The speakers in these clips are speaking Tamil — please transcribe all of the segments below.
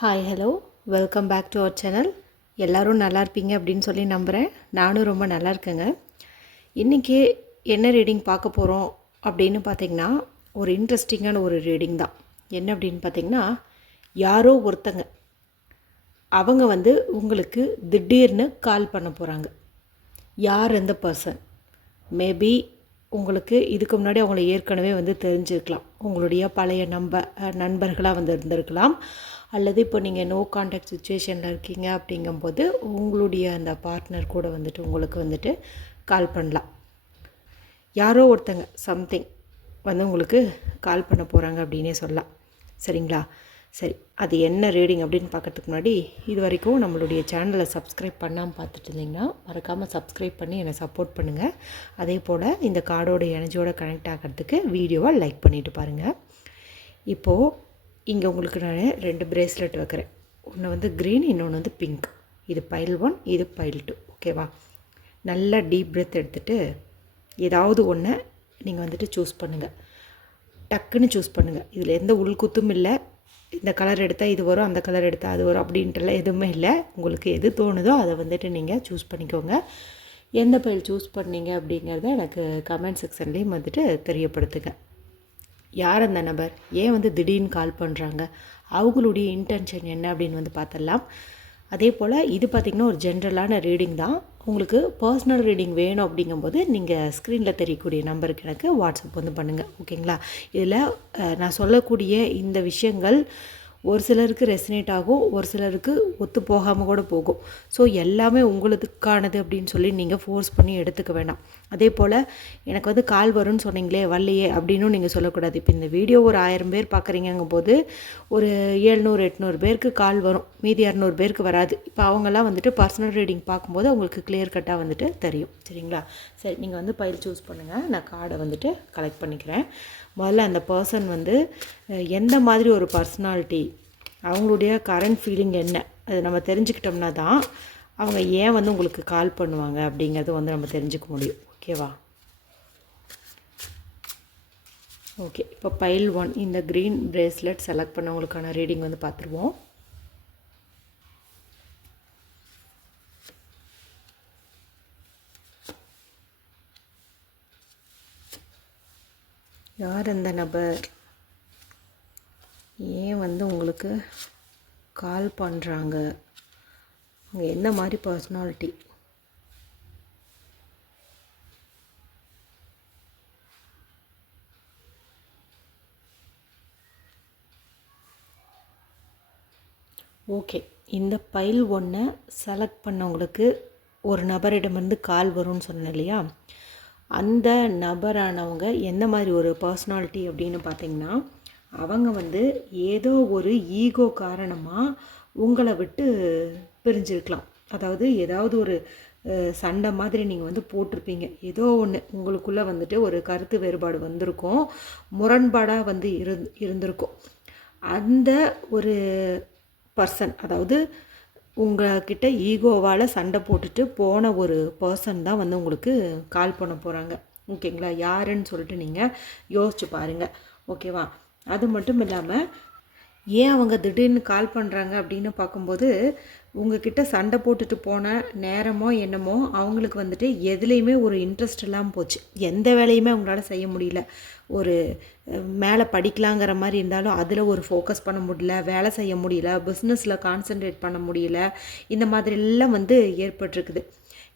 Hi hello welcome back to our channel. எல்லோரும் நல்லா இருப்பீங்க அப்படின்னு சொல்லி நம்புகிறேன். நானும் ரொம்ப நல்லா இருக்கேங்க. இன்றைக்கி என்ன ரீடிங் பார்க்க போகிறோம் அப்படின்னு பார்த்திங்கன்னா, ஒரு இன்ட்ரெஸ்டிங்கான ஒரு ரீடிங் தான். என்ன அப்படின்னு பார்த்திங்கன்னா, யாரோ ஒருத்தங்க அவங்க உங்களுக்கு திடீர்னு கால் பண்ண போகிறாங்க. யார் அந்த பர்சன்? மேபி உங்களுக்கு இதுக்கு முன்னாடி அவங்கள ஏற்கனவே தெரிஞ்சிருக்கலாம். உங்களுடைய பழைய நண்பர்களாக இருந்திருக்கலாம். அல்லது இப்போ நீங்கள் நோ கான்டாக்ட் சுச்சுவேஷனில் இருக்கீங்க அப்படிங்கும்போது உங்களுடைய அந்த பார்ட்னர் கூட உங்களுக்கு கால் பண்ணலாம். யாரோ ஒருத்தங்க சம்திங் உங்களுக்கு கால் பண்ண போகிறாங்க அப்படின்னே சொல்லலாம். சரிங்களா? சரி, அது என்ன ரீடிங் அப்படின்னு பார்க்கறதுக்கு முன்னாடி இது வரைக்கும் நம்மளுடைய சேனலை சப்ஸ்கிரைப் பண்ணாமல் பார்த்துட்டு இருந்தீங்கன்னா மறக்காமல் சப்ஸ்கிரைப் பண்ணி என்னை சப்போர்ட் பண்ணுங்கள். அதே போல் இந்த கார்டோட எனர்ஜியோட கனெக்ட் ஆகிறதுக்கு வீடியோவை லைக் பண்ணிவிட்டு பாருங்கள். இப்போது இங்கே உங்களுக்கு நான் 2 பிரேஸ்லெட் வைக்கிறேன். ஒன்று க்ரீன், இன்னொன்று பிங்க். இது பைல் 1, இது பைல் 2. ஓகேவா? நல்லா டீப் பிரெத் எடுத்துகிட்டு ஏதாவது ஒன்று நீங்கள் சூஸ் பண்ணுங்கள். டக்குன்னு சூஸ் பண்ணுங்கள். இதில் எந்த உள்குத்தும் இல்லை. இந்த கலர் எடுத்தால் இது வரும், அந்த கலர் எடுத்தால் அது வரும் அப்படின்ட்டுலாம் எதுவுமே இல்லை. உங்களுக்கு எது தோணுதோ அதை நீங்கள் சூஸ் பண்ணிக்கோங்க. எந்த பைல் சூஸ் பண்ணீங்க அப்படிங்கிறத எனக்கு கமெண்ட் செக்ஷன்லேயும் தெரியப்படுத்துங்க. யார் அந்த நபர்? ஏன் திடீர்னு கால் பண்ணுறாங்க? அவங்களுடைய இன்டென்ஷன் என்ன அப்படின்னு பார்த்துடலாம். அதே போல் இது பார்த்திங்கன்னா ஒரு ஜென்ரலான ரீடிங் தான். உங்களுக்கு பர்சனல் ரீடிங் வேணும் அப்படிங்கும்போது நீங்கள் ஸ்க்ரீனில் தெரியக்கூடிய நம்பருக்கு எனக்கு வாட்ஸ்அப் பண்ணுங்கள். ஓகேங்களா? இதில் நான் சொல்லக்கூடிய இந்த விஷயங்கள் ஒரு சிலருக்கு ரெசனேட் ஆகும், ஒரு சிலருக்கு ஒத்து போகாமல் கூட போகும். ஸோ எல்லாமே உங்களுக்கானது அப்படின்னு சொல்லி நீங்கள் ஃபோர்ஸ் பண்ணி எடுத்துக்க வேண்டாம். அதே போல் எனக்கு கால் வரும்னு சொன்னீங்களே வரலையே அப்படின்னும் நீங்கள் சொல்லக்கூடாது. இப்போ இந்த வீடியோ ஒரு 1000 பேர் பார்க்குறீங்கும் போது ஒரு 700-800 பேருக்கு கால் வரும், மீதி 200 பேருக்கு வராது. இப்போ அவங்கெல்லாம் பர்சனல் ரீடிங் பார்க்கும்போது அவங்களுக்கு கிளியர் கட்டாக தெரியும். சரிங்களா? சரி, நீங்கள் பைல் சூஸ் பண்ணுங்கள். நான் கார்டை கலெக்ட் பண்ணிக்கிறேன். முதல்ல அந்த பர்சன் எந்த மாதிரி ஒரு பர்சனாலிட்டி, அவங்களுடைய கரண்ட் ஃபீலிங் என்ன, அது நம்ம தெரிஞ்சுக்கிட்டோம்னா தான் அவங்க ஏன் உங்களுக்கு கால் பண்ணுவாங்க அப்படிங்கிறது நம்ம தெரிஞ்சுக்க முடியும். ஓகேவா? ஓகே, இப்போ பைல் 1 இந்த க்ரீன் பிரேஸ்லெட் செலக்ட் பண்ணவங்களுக்கான ரீடிங் பார்த்துருவோம். யார் அந்த நபர்? ஏன் உங்களுக்கு கால் பண்ணுறாங்க? அவங்க என்ன மாதிரி பர்சனாலிட்டி? ஓகே, இந்த பைல் 1 செலக்ட் பண்ணவங்களுக்கு ஒரு நபரிடமிருந்து கால் வரும்னு சொன்னேன் இல்லையா? அந்த நபரானவங்க எந்த மாதிரி ஒரு பர்சனாலிட்டி அப்படின்னு பார்த்திங்கன்னா, அவங்க ஏதோ ஒரு ஈகோ காரணமாக உங்களை விட்டு பிரிஞ்சிருக்கலாம். அதாவது ஏதாவது ஒரு சண்டை மாதிரி நீங்கள் போட்டிருப்பீங்க. ஏதோ ஒன்று உங்களுக்குள்ளே ஒரு கருத்து வேறுபாடு வந்திருக்கும், முரண்பாடாக இருந்திருக்கும். அந்த ஒரு பர்சன், அதாவது உங்கள்கிட்ட ஈகோவால் சண்டை போட்டுட்டு போன ஒரு பர்சன் தான் உங்களுக்கு கால் பண்ண போகிறாங்க. ஓகேங்களா? யாருன்னு சொல்லிட்டு நீங்கள் யோசிச்சு பாருங்கள். ஓகேவா? அது மட்டும் இல்லாமல் ஏன் அவங்க திடீர்னு கால் பண்ணுறாங்க அப்படின்னு பார்க்கும்போது, உங்ககிட்ட சண்டை போட்டுட்டு போன நேரமோ என்னமோ அவங்களுக்கு எதுலேயுமே ஒரு இன்ட்ரெஸ்ட் இல்லாமல் போச்சு. எந்த வேலையுமே அவங்களால செய்ய முடியல. ஒரு மேலே படிக்கலாங்கிற மாதிரி இருந்தாலும் அதில் ஒரு ஃபோக்கஸ் பண்ண முடியல, வேலை செய்ய முடியல, பிஸ்னஸில் கான்சன்ட்ரேட் பண்ண முடியல. இந்த மாதிரிலாம் ஏற்பட்டிருக்குது.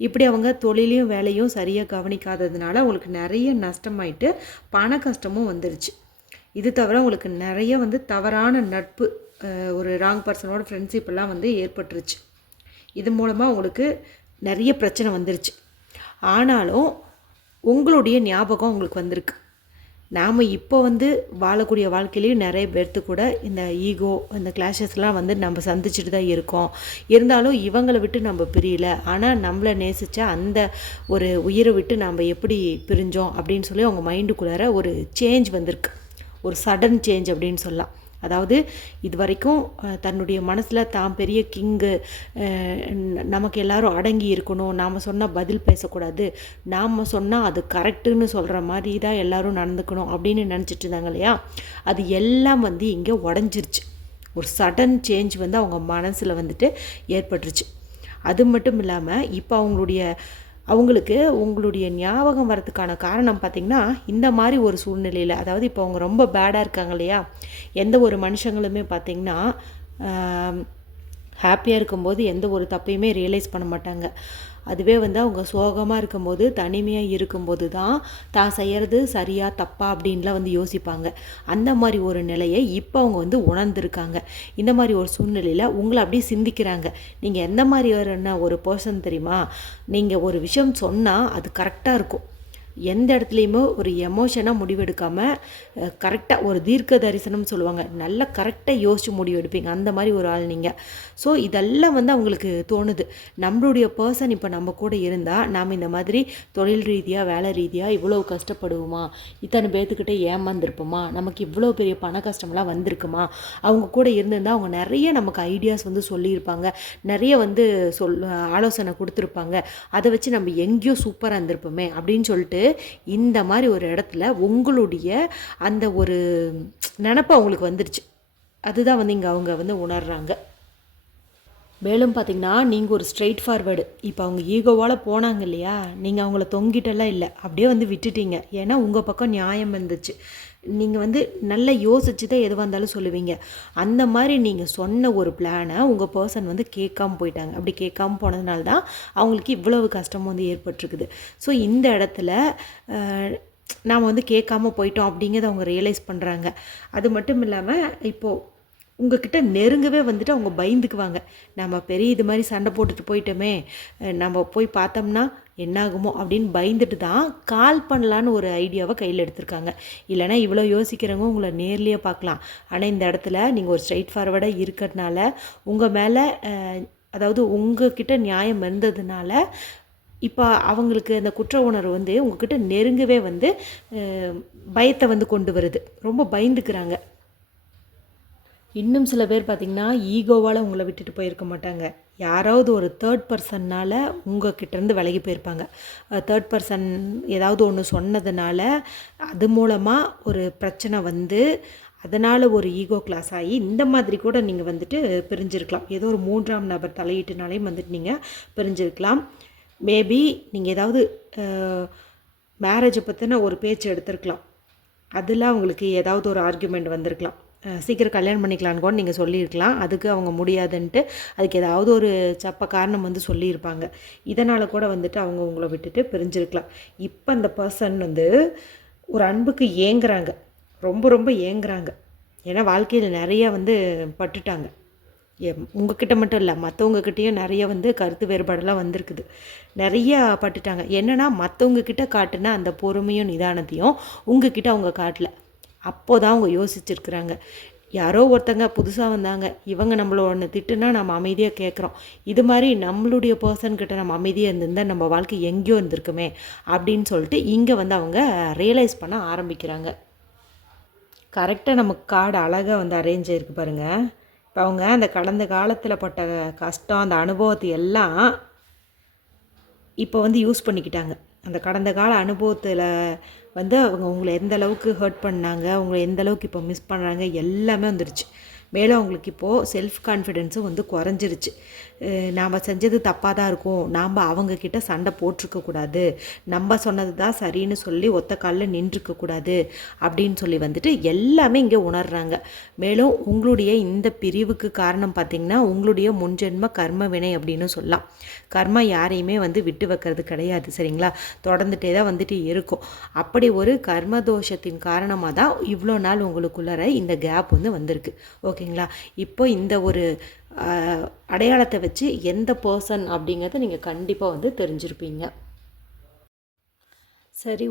இப்படி அவங்க தொழிலையும் வேலையும் சரியாக கவனிக்காததுனால அவங்களுக்கு நிறைய நஷ்டமாயிட்டு பண கஷ்டமும் வந்துருச்சு. இது தவிர உங்களுக்கு நிறைய தவறான நட்பு, ஒரு ராங் பர்சனோட ஃப்ரெண்ட்ஷிப் எல்லாம் ஏற்பட்டுருச்சு. இது மூலமாக உங்களுக்கு நிறைய பிரச்சனை வந்துருச்சு. ஆனாலும் உங்களுடைய ஞாபகம் உங்களுக்கு வந்திருக்கு. நாம் இப்போ வாழக்கூடிய வாழ்க்கையிலையும் நிறைய பேர்த்து கூட இந்த ஈகோ, இந்த கிளாஷஸ்லாம் நம்ம சந்திச்சுட்டு தான் இருக்கோம். இருந்தாலும் இவங்களை விட்டு நம்ம பிரியல. ஆனால் நம்மளை நேசித்த அந்த ஒரு உயிரை விட்டு நம்ம எப்படி பிரிஞ்சோம் அப்படின்னு சொல்லி அவங்க மைண்டுக்குள்ளார ஒரு சேஞ்ச் வந்திருக்கு. ஒரு சடன் சேஞ்ச் அப்படின்னு சொல்லலாம். அதாவது இது வரைக்கும் தன்னுடைய மனசில் தான் பெரிய கிங்கு, நமக்கு எல்லாரும் அடங்கி இருக்கணும், நாம் சொன்னால் பதில் பேசக்கூடாது, நாம் சொன்னால் அது கரெக்டுன்னு சொல்கிற மாதிரி தான் எல்லோரும் நடந்துக்கணும் அப்படின்னு நினச்சிட்டு இருந்தாங்க இல்லையா? அது எல்லாம் இங்கே உடஞ்சிருச்சு. ஒரு சடன் சேஞ்ச் வந்து அவங்க மனசில் வந்துட்டு ஏற்பட்டுருச்சு. அது மட்டும் இல்லாமல் இப்போ அவங்களுக்கு உங்களுடைய ஞாபகம் வரதுக்கான காரணம் பார்த்திங்கன்னா இந்த மாதிரி ஒரு சூழ்நிலையில், அதாவது இப்போ அவங்க ரொம்ப பேடாக இருக்காங்க இல்லையா, எந்த ஒரு மனுஷங்களுமே பார்த்திங்கன்னா ஹாப்பியாக இருக்கும்போது எந்த ஒரு தப்பையுமே ரியலைஸ் பண்ண மாட்டாங்க. அதுவே வந்து அவங்க சோகமாக இருக்கும்போது, தனிமையாக இருக்கும்போது தான் தான் செய்கிறது சரியா தப்பா அப்படின்லாம் வந்து யோசிப்பாங்க. அந்த மாதிரி ஒரு நிலையை இப்போ அவங்க வந்து உணர்ந்துருக்காங்க. இந்த மாதிரி ஒரு சூழ்நிலையில் உங்களை அப்படியே சிந்திக்கிறாங்க. நீங்கள் எந்த மாதிரியான ஒரு பர்சன் தெரியுமா? நீங்கள் ஒரு விஷயம் சொன்னால் அது கரெக்டாக இருக்கும். எந்த இடத்துலையுமே ஒரு எமோஷனாக முடிவெடுக்காமல் கரெக்டாக ஒரு தீர்க்க தரிசனம் சொல்லுவாங்க, நல்லா கரெக்டாக யோசித்து முடிவெடுப்பீங்க. அந்த மாதிரி ஒரு ஆள் நீங்கள். ஸோ இதெல்லாம் வந்து அவங்களுக்கு தோணுது, நம்மளுடைய பர்சன் இப்போ நம்ம கூட இருந்தால் நாம் இந்த மாதிரி தொழில் ரீதியாக வேலை ரீதியாக இவ்வளோ கஷ்டப்படுவோமா, இத்தனை பேர்த்துக்கிட்டே ஏமாந்துருப்போமா, நமக்கு இவ்வளோ பெரிய பண கஷ்டம்லாம் வந்திருக்குமா, அவங்க கூட இருந்திருந்தால் அவங்க நிறைய நமக்கு ஐடியாஸ் வந்து சொல்லியிருப்பாங்க, நிறைய வந்து ஆலோசனை கொடுத்துருப்பாங்க, அதை வச்சு நம்ம எங்கேயோ சூப்பராக இருந்திருப்போமே அப்படின்னு சொல்லிட்டு இந்த மாதிரி ஒரு இடத்துல உங்களுடைய அந்த ஒரு நினப்பு அவங்களுக்கு வந்துடுச்சு. அதுதான் வந்து இங்கே அவங்க வந்து உணர்றாங்க. மேலும் பார்த்திங்கன்னா நீங்கள் ஒரு ஸ்ட்ரெயிட் ஃபார்வேர்டு. இப்போ அவங்க ஈகோவால் போனாங்க இல்லையா, நீங்கள் அவங்கள தொங்கிட்டெல்லாம் இல்லை, அப்படியே வந்து விட்டுட்டீங்க. ஏன்னா உங்கள் பக்கம் நியாயம் இருந்துச்சு. நீங்கள் வந்து நல்லா யோசிச்சு தான் எதுவாக இருந்தாலும் சொல்லுவீங்க. அந்த மாதிரி நீங்கள் சொன்ன ஒரு பிளானை உங்கள் பர்சன் வந்து கேட்காம போயிட்டாங்க. அப்படி கேட்காம போனதுனால தான் அவங்களுக்கு இவ்வளவு கஷ்டம் வந்து ஏற்பட்டிருக்குது. ஸோ இந்த இடத்துல நாம் வந்து கேட்காம போயிட்டோம் அப்படிங்கிறத அவங்க ரியலைஸ் பண்ணுறாங்க. அது மட்டும் இல்லாமல் இப்போது உங்ககிட்ட நெருங்கவே வந்துட்டு அவங்க பயந்துக்குவாங்க. நம்ம பெரிய இது மாதிரி சண்டை போட்டுட்டு போயிட்டோமே, நம்ம போய் பார்த்தோம்னா என்னாகுமோ அப்படின்னு பயந்துட்டு தான் கால் பண்ணலான்னு ஒரு ஐடியாவை கையில் எடுத்திருக்காங்க. இல்லைனா இவ்வளோ யோசிக்கிறவங்க உங்களை நேர்லேயே பார்க்கலாம். ஆனால் இந்த இடத்துல நீங்கள் ஒரு ஸ்ட்ரைட் ஃபார்வர்டாக இருக்கிறதுனால, உங்கள் மேலே அதாவது உங்ககிட்ட நியாயம் இருந்ததுனால இப்போ அவங்களுக்கு அந்த குற்ற உணர்வு வந்து உங்ககிட்ட நெருங்கவே வந்து பயத்தை வந்து கொண்டு வருது. ரொம்ப பயந்துக்கிறாங்க. இன்னும் சில பேர் பார்த்திங்கன்னா ஈகோவால் உங்களை விட்டுட்டு போயிருக்க மாட்டாங்க. யாராவது ஒரு தேர்ட் பர்சன்னால் உங்கள் கிட்டேருந்து விலகி போயிருப்பாங்க. தேர்ட் பர்சன் ஏதாவது ஒன்று சொன்னதுனால அது மூலமாக ஒரு பிரச்சனை வந்து அதனால் ஒரு ஈகோ கிளாஸ் ஆகி இந்த மாதிரி கூட நீங்கள் வந்துட்டு பிரிஞ்சிருக்கலாம். ஏதோ ஒரு 3ஆம் நபர் தலையீட்டுனாலையும் வந்துட்டு நீங்கள் பிரிஞ்சிருக்கலாம். மேபி நீங்கள் ஏதாவது மேரேஜை பற்றின ஒரு பேச்சு எடுத்திருக்கலாம். அதில் அவங்களுக்கு ஏதாவது ஒரு ஆர்கியூமெண்ட் வந்திருக்கலாம். சீக்கிரம் கல்யாணம் பண்ணிக்கலான்னு கூட நீங்கள் சொல்லியிருக்கலாம். அதுக்கு அவங்க முடியாதுன்ட்டு அதுக்கு ஏதாவது ஒரு சப்ப காரணம் வந்து சொல்லியிருப்பாங்க. இதனால் கூட வந்துட்டு அவங்க உங்களை விட்டுட்டு பிரிஞ்சிருக்கலாம். இப்போ அந்த பர்சன் வந்து ஒரு அன்புக்கு ஏங்குறாங்க, ரொம்ப ரொம்ப ஏங்குறாங்க. ஏன்னா வாழ்க்கையில் நிறையா வந்து பட்டுட்டாங்க. உங்ககிட்ட மட்டும் இல்லை, மற்றவங்கக்கிட்டேயும் நிறைய வந்து கருத்து வேறுபாடெல்லாம் வந்திருக்குது. நிறையா பட்டுட்டாங்க. என்னென்னா மற்றவங்கக்கிட்ட காட்டுனா அந்த பொறுமையும் நிதானத்தையும் உங்ககிட்ட அவங்க காட்டல. அப்போ தான் அவங்க யோசிச்சுருக்குறாங்க. யாரோ ஒருத்தங்க புதுசாக வந்தாங்க, இவங்க நம்மள ஒன்று திட்டுனா நம்ம அமைதியாக கேட்குறோம், இது மாதிரி நம்மளுடைய பர்சன்கிட்ட நம்ம அமைதியாக இருந்திருந்தால் நம்ம வாழ்க்கை எங்கேயோ இருந்திருக்குமே அப்படின்னு சொல்லிட்டு இங்கே வந்து அவங்க ரியலைஸ் பண்ண ஆரம்பிக்கிறாங்க. கரெக்டாக நமக்கு கார்டு அழகாக வந்து அரேஞ்ச் ஆகிருக்கு பாருங்கள். இப்போ அவங்க அந்த கடந்த காலத்தில் பட்ட கஷ்டம், அந்த அனுபவத்தை எல்லாம் இப்போ வந்து யூஸ் பண்ணிக்கிட்டாங்க. அந்த கடந்த கால அனுபவத்தில் வந்து அவங்க உங்களை எந்த அளவுக்கு ஹர்ட் பண்ணாங்க, உங்களை எந்த அளவுக்கு இப்போ மிஸ் பண்ணுறாங்க எல்லாமே வந்துடுச்சு. மேலும் அவங்களுக்கு இப்போது செல்ஃப் கான்ஃபிடென்ஸும் வந்து குறைஞ்சிருச்சு. நாம் செஞ்சது தப்பாக தான் இருக்கும், நாம் அவங்கக்கிட்ட சண்டை போட்டிருக்கக்கூடாது, நம்ம சொன்னது தான் சரின்னு சொல்லி ஒத்த காலில் நின்றுருக்கக்கூடாது அப்படின்னு சொல்லி வந்துட்டு எல்லாமே இங்கே உணர்கிறாங்க. மேலும் உங்களுடைய இந்த பிரிவுக்கு காரணம் பார்த்திங்கன்னா உங்களுடைய முன்ஜென்ம கர்ம வினை அப்படின்னு சொல்லலாம். கர்மா யாரையுமே வந்து விட்டு வைக்கிறது கிடையாது, சரிங்களா? தொடர்ந்துட்டே தான் வந்துட்டு இருக்கும். அப்படி ஒரு கர்ம தோஷத்தின் காரணமாக தான் இவ்வளோ நாள் உங்களுக்குள்ளார இந்த கேப் வந்து வந்திருக்கு. ஓகேங்களா? இப்போ இந்த ஒரு அடையாளத்தை வச்சு எந்த பர்சன் அப்படிங்கிறத நீங்கள் கண்டிப்பாக வந்து தெரிஞ்சிருப்பீங்க. சரி,